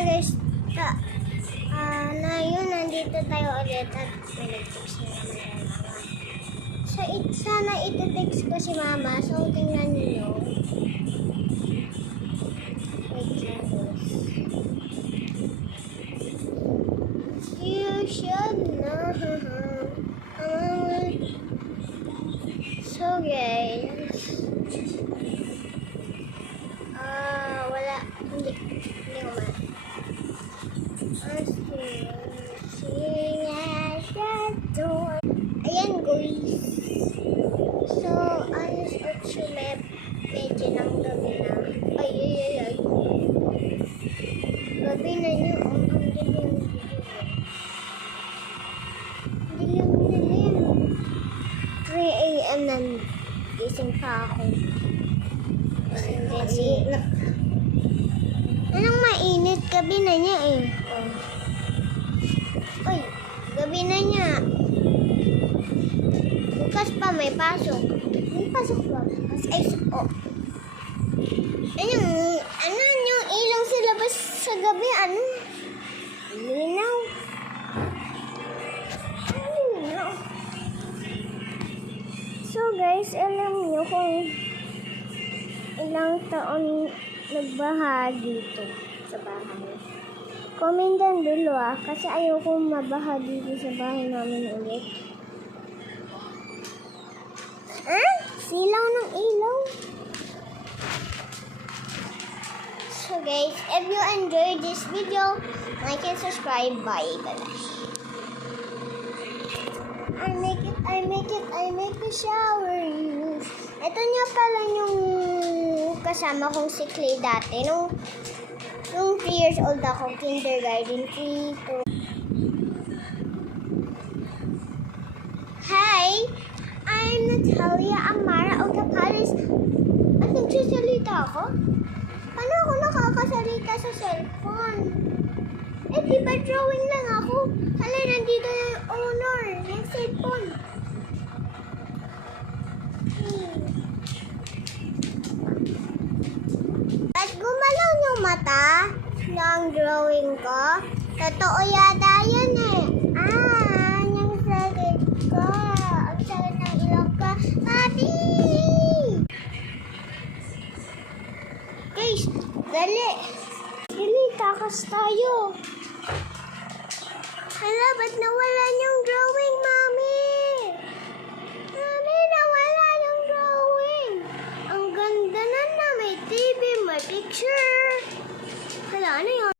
guys, nandito tayo ulit at pinag-text na naman tayo mama. So, sana iti-text ko si mama. So, tingnan niyo. Wait lang guys. You should know. So, guys. Wala. Hindi ko man. Ayan guys. So, ayos at sumep. Medyo ng gabi na. Ay. Gabi na niyo. Ang dilim. 3 a.m. na gising pa ako. Kasi, anong mainit? Gabi na niya eh. Uy, gabi na niya. Bukas pa may pasok. May pasok ba? Ay, oh. Yung ilang silabas sa gabi, linaw. So guys, alam niyo kung ilang taon nagbaha dito sa bahay. Comment down dulo kasi ayoko mabaha dito sa bahay namin ulit. Silaw ng ilaw. So guys, if you enjoyed this video, like and subscribe. Bye. I make a shower use. Ito niya pala yung kasama kong si Clay dati. Nung 3 years old ako, kindergarten, 3 to... Hi! I'm Natalia Amara of the Palace. At nagsasalita ako? Paano ako nakakasalita sa cellphone? Eh, di ba drawing lang ako? Hala, nandito yung owner ng cellphone. At gumalaw yung mata ng drawing ko. Totoo yata yan eh. Yung sakit ko. Ang sakit ng ilong ko. Papi! Guys, dali. Dali, takas tayo. Hala, ba't nawalan yung drawing, Mami? Mami, nawalan yung drawing. Ang ganda na may TV, may picture. Hala, ano yun?